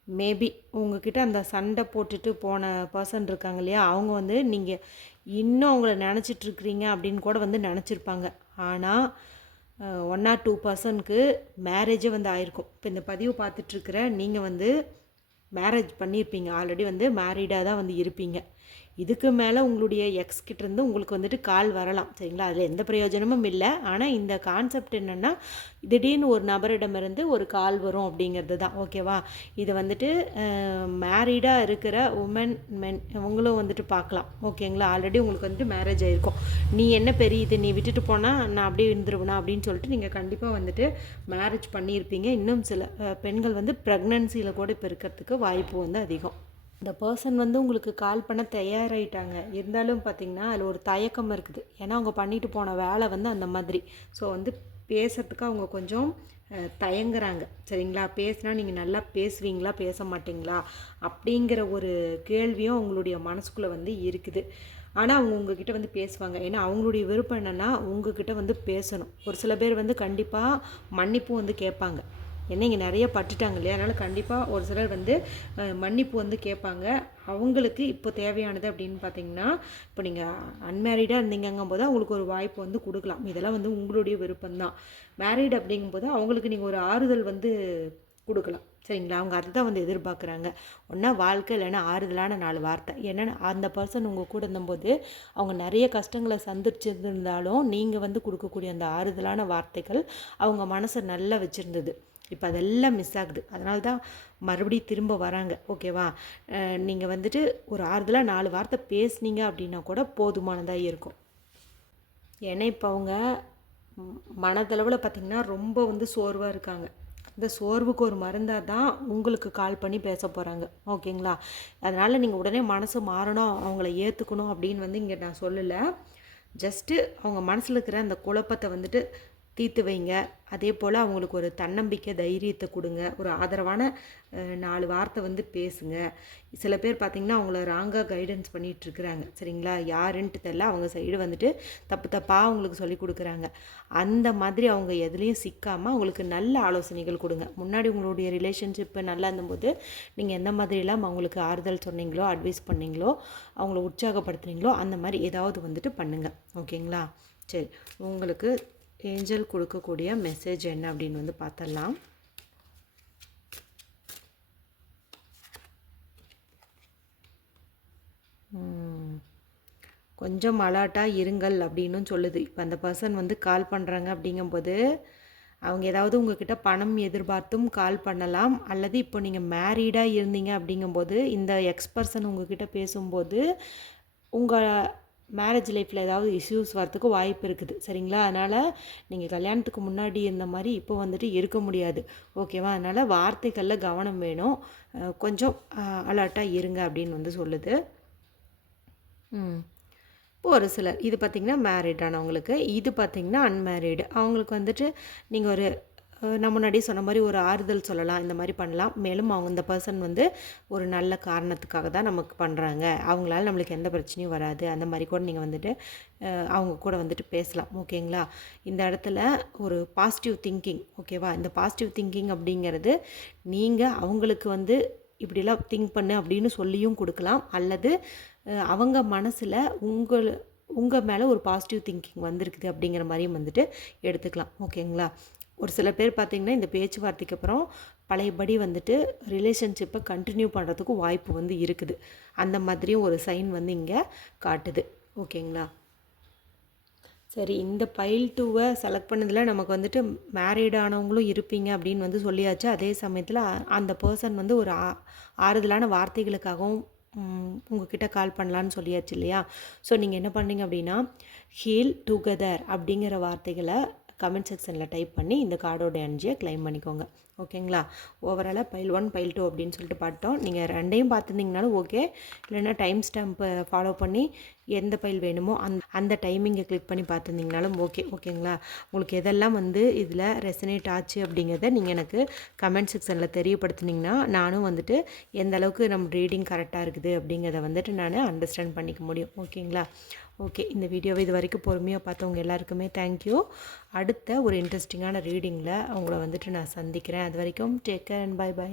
மேபி உங்ககிட்ட அந்த சண்டை போட்டுட்டு போன பர்சன் இருக்காங்க இல்லையா, அவங்க வந்து நீங்கள் இன்னும் அவங்கள நினச்சிட்ருக்குறீங்க அப்படின்னு கூட வந்து நினச்சிருப்பாங்க. ஆனால் 1 or 2 பர்சனுக்கு மேரேஜே வந்து ஆயிருக்கும். இப்போ இந்த பதிவு பார்த்துட்ருக்கிற நீங்கள் வந்து மேரேஜ் பண்ணியிருப்பீங்க, ஆல்ரெடி வந்து மேரீடாக தான் வந்து இருப்பீங்க. இதுக்கு மேலே உங்களுடைய எக்ஸ்கிட்டேருந்து உங்களுக்கு வந்துட்டு கால் வரலாம், சரிங்களா? அதில் எந்த பிரயோஜனமும் இல்லை. ஆனால் இந்த கான்செப்ட் என்னென்னா, திடீர்னு ஒரு நபரிடமிருந்து ஒரு கால் வரும் அப்படிங்கிறது தான், ஓகேவா? இதை வந்துட்டு மேரீடாக இருக்கிற மென் இவங்களும் வந்துட்டு பார்க்கலாம், ஓகேங்களா? ஆல்ரெடி உங்களுக்கு வந்துட்டு மேரேஜ் ஆகிருக்கும். நீ என்ன பெரிய இது, நீ விட்டுட்டு போனால் நான் அப்படியே இருந்துருவேனா அப்படின்னு சொல்லிட்டு நீங்கள் கண்டிப்பாக வந்துட்டு மேரேஜ் பண்ணியிருப்பீங்க. இன்னும் சில பெண்கள் வந்து ப்ரெக்னன்சியில் கூட இப்போ இருக்கிறதுக்கு வாய்ப்பு வந்து அதிகம். இந்த பர்சன் வந்து உங்களுக்கு கால் பண்ண தயாராகிட்டாங்க, இருந்தாலும் பார்த்திங்கன்னா அதில் ஒரு தயக்கம் இருக்குது. ஏன்னா அவங்க பண்ணிட்டு போன வேலை வந்து அந்த மாதிரி. ஸோ வந்து பேசுகிறதுக்கு அவங்க கொஞ்சம் தயங்குறாங்க, சரிங்களா? பேசினா நீங்கள் நல்லா பேசுவீங்களா பேச மாட்டிங்களா அப்படிங்கிற ஒரு கேள்வியும் அவங்களுடைய மனசுக்குள்ளே வந்து இருக்குது. ஆனால் அவங்க உங்ககிட்ட வந்து பேசுவாங்க. ஏன்னா அவங்களுடைய விருப்பம் என்னென்னா உங்ககிட்ட வந்து பேசணும். ஒரு சில பேர் வந்து கண்டிப்பாக மன்னிப்பும் வந்து கேட்பாங்க. ஏன்னா இங்கே நிறைய பட்டுட்டாங்க இல்லையா, அதனால் கண்டிப்பாக ஒரு சிலர் வந்து மன்னிப்பு வந்து கேட்பாங்க. அவங்களுக்கு இப்போ தேவையானது அப்படின்னு பார்த்தீங்கன்னா, இப்போ நீங்கள் அன்மேரீடாக இருந்தீங்கும் போது அவங்களுக்கு ஒரு வாய்ப்பு வந்து கொடுக்கலாம். இதெல்லாம் வந்து உங்களுடைய விருப்பம்தான். மேரீடு அப்படிங்கும்போது அவங்களுக்கு நீங்கள் ஒரு ஆறுதல் வந்து கொடுக்கலாம், சரிங்களா? அவங்க அதை தான் வந்து எதிர்பார்க்குறாங்க. ஒன்றா வாழ்க்கை, இல்லைன்னா ஆறுதலான 4 வார்த்தை. ஏன்னா அந்த பர்சன் உங்கள் கூட இருந்தபோது அவங்க நிறைய கஷ்டங்களை சந்திச்சிருந்தாலும் நீங்கள் வந்து கொடுக்கக்கூடிய அந்த ஆறுதலான வார்த்தைகள் அவங்க மனசை நல்லா வச்சுருந்தது. இப்போ அதெல்லாம் மிஸ் ஆகுது. அதனால தான் மறுபடியும் திரும்ப வராங்க, ஓகேவா? நீங்கள் வந்துட்டு ஒரு ஆறுதலாக 4 வார்த்தை பேசுனீங்க அப்படின்னா கூட போதுமானதாக இருக்கும். ஏன்னா இப்போ அவங்க மனதளவில் பார்த்திங்கன்னா ரொம்ப வந்து சோர்வாக இருக்காங்க. இந்த சோர்வுக்கு ஒரு மருந்தாக தான் உங்களுக்கு கால் பண்ணி பேச போகிறாங்க, ஓகேங்களா? அதனால் நீங்கள் உடனே மனசு மாறணும், அவங்கள ஏற்றுக்கணும் அப்படின்னு வந்து இங்கே நான் சொல்லலை. ஜஸ்ட்டு அவங்க மனசில் இருக்கிற அந்த குழப்பத்தை வந்துட்டு தீர்த்து வைங்க. அதே போல் அவங்களுக்கு ஒரு தன்னம்பிக்கை, தைரியத்தை கொடுங்க. ஒரு ஆதரவான 4 வார்த்தை வந்து பேசுங்க. சில பேர் பார்த்திங்கன்னா அவங்கள ராங்காக கைடன்ஸ் பண்ணிகிட்ருக்குறாங்க, சரிங்களா? யாருன்ட்டு தெரியல, அவங்க சைடு வந்துட்டு தப்பு தப்பாக அவங்களுக்கு சொல்லி கொடுக்குறாங்க. அந்த மாதிரி அவங்க எதுலேயும் சிக்காமல் அவங்களுக்கு நல்ல ஆலோசனைகள் கொடுங்க. முன்னாடி உங்களுடைய ரிலேஷன்ஷிப்பு நல்லா இருந்தபோது நீங்கள் எந்த மாதிரிலாம் அவங்களுக்கு ஆறுதல் சொன்னீங்களோ, அட்வைஸ் பண்ணிங்களோ, அவங்கள உற்சாகப்படுத்துனீங்களோ அந்த மாதிரி ஏதாவது வந்துட்டு பண்ணுங்கள், ஓகேங்களா? சரி, உங்களுக்கு ஏஞ்சல் கொடுக்கக்கூடிய மெசேஜ் என்ன அப்படின்னு வந்து பார்த்துடலாம். கொஞ்சம் அலர்ட்டாக இருங்கள் அப்படின்னு சொல்லுது. இப்போ அந்த பர்சன் வந்து கால் பண்ணுறாங்க அப்படிங்கும்போது அவங்க ஏதாவது உங்ககிட்ட பணம் எதிர்பார்த்தும் கால் பண்ணலாம். அல்லது இப்போ நீங்கள் மேரீடாக இருந்தீங்க அப்படிங்கும்போது இந்த எக்ஸ் பர்சன் உங்ககிட்ட பேசும்போது உங்கள் மேரேஜ் லைஃப்பில் ஏதாவது இஷ்யூஸ் வரத்துக்கு வாய்ப்பு இருக்குது, சரிங்களா? அதனால் நீங்கள் கல்யாணத்துக்கு முன்னாடி இருந்த மாதிரி இப்போ வந்துட்டு இருக்க முடியாது, ஓகேவா? அதனால் வார்த்தைகளில் கவனம் வேணும். கொஞ்சம் அலர்ட்டாக இருங்க அப்படின்னு வந்து சொல்லுது. இப்போ ஒரு சிலர் இது பார்த்திங்கன்னா மேரீடானவங்களுக்கு, இது பார்த்திங்கன்னா அன்மேரீடு. அவங்களுக்கு வந்துட்டு நீங்கள் ஒரு நான் முன்னாடி சொன்ன மாதிரி ஒரு ஆறுதல் சொல்லலாம், இந்த மாதிரி பண்ணலாம். மேலும் அவங்க இந்த பர்சன் வந்து ஒரு நல்ல காரணத்துக்காக தான் நமக்கு பண்ணுறாங்க, அவங்களால நம்மளுக்கு எந்த பிரச்சனையும் வராது, அந்த மாதிரி கூட நீங்கள் வந்துட்டு அவங்க கூட வந்துட்டு பேசலாம், ஓகேங்களா? இந்த இடத்துல ஒரு பாசிட்டிவ் திங்கிங், ஓகேவா? இந்த பாசிட்டிவ் திங்கிங் அப்படிங்கிறது நீங்கள் அவங்களுக்கு வந்து இப்படிலாம் திங்க் பண்ணு அப்படின்னு சொல்லியும் கொடுக்கலாம். அல்லது அவங்க மனசில் உங்கள் மேலே ஒரு பாசிட்டிவ் திங்கிங் வந்திருக்குது அப்படிங்கிற மாதிரியும் வந்துட்டு எடுத்துக்கலாம், ஓகேங்களா? ஒரு சில பேர் பார்த்திங்கன்னா இந்த பேச்சுவார்த்தைக்கு அப்புறம் பழையபடி வந்துட்டு ரிலேஷன்ஷிப்பை கண்டினியூ பண்ணுறதுக்கு வாய்ப்பு வந்து இருக்குது. அந்த மாதிரியும் ஒரு சைன் வந்து இங்கே காட்டுது, ஓகேங்களா? சரி, இந்த பைல் 2 செலக்ட் பண்ணதில் நமக்கு வந்துட்டு மேரீடானவங்களும் இருப்பீங்க அப்படின்னு வந்து சொல்லியாச்சு. அதே சமயத்தில் அந்த பர்சன் வந்து ஒரு ஆறுதலான வார்த்தைகளுக்காகவும் உங்ககிட்ட கால் பண்ணலான்னு சொல்லியாச்சு இல்லையா? ஸோ நீங்கள் என்ன பண்ணீங்க அப்படின்னா, ஹீல் டுகெதர் அப்படிங்கிற வார்த்தைகளை கமெண்ட் செக்ஷனில் டைப் பண்ணி இந்த கார்டோட எனர்ஜியை கிளைம் பண்ணிக்கோங்க. ஓகேங்களா? ஓவராலாக பைல் 1 பைல் 2 அப்படின்னு சொல்லிட்டு பார்த்தோம். நீங்கள் 2யும் பார்த்துருந்தீங்கனாலும் ஓகே, இல்லைன்னா டைம் ஸ்டாம்பை ஃபாலோ பண்ணி எந்த பைல் வேணுமோ அந்த டைமிங்கை கிளிக் பண்ணி பார்த்துருந்தீங்கனாலும் ஓகே. ஓகேங்களா? உங்களுக்கு எதெல்லாம் வந்து இதில் ரெசனேட் ஆச்சு அப்படிங்கிறத நீங்கள் எனக்கு கமெண்ட் செக்ஷனில் தெரியப்படுத்துனீங்கன்னா நானும் வந்துட்டு எந்த அளவுக்கு நம்ம ரீடிங் கரெக்டாக இருக்குது அப்படிங்கிறத வந்துட்டு நான் அண்டர்ஸ்டாண்ட் பண்ணிக்க முடியும். ஓகேங்களா? ஓகே, இந்த வீடியோவை இது வரைக்கும் பொறுமையாக பார்த்தவங்க எல்லாருக்குமே தேங்க்யூ. அடுத்த ஒரு இன்ட்ரெஸ்டிங்கான ரீடிங்கில் அவங்கள வந்துட்டு நான் சந்திக்கிறேன். அது வரைக்கும் டேக் கேர் அண்ட் பை.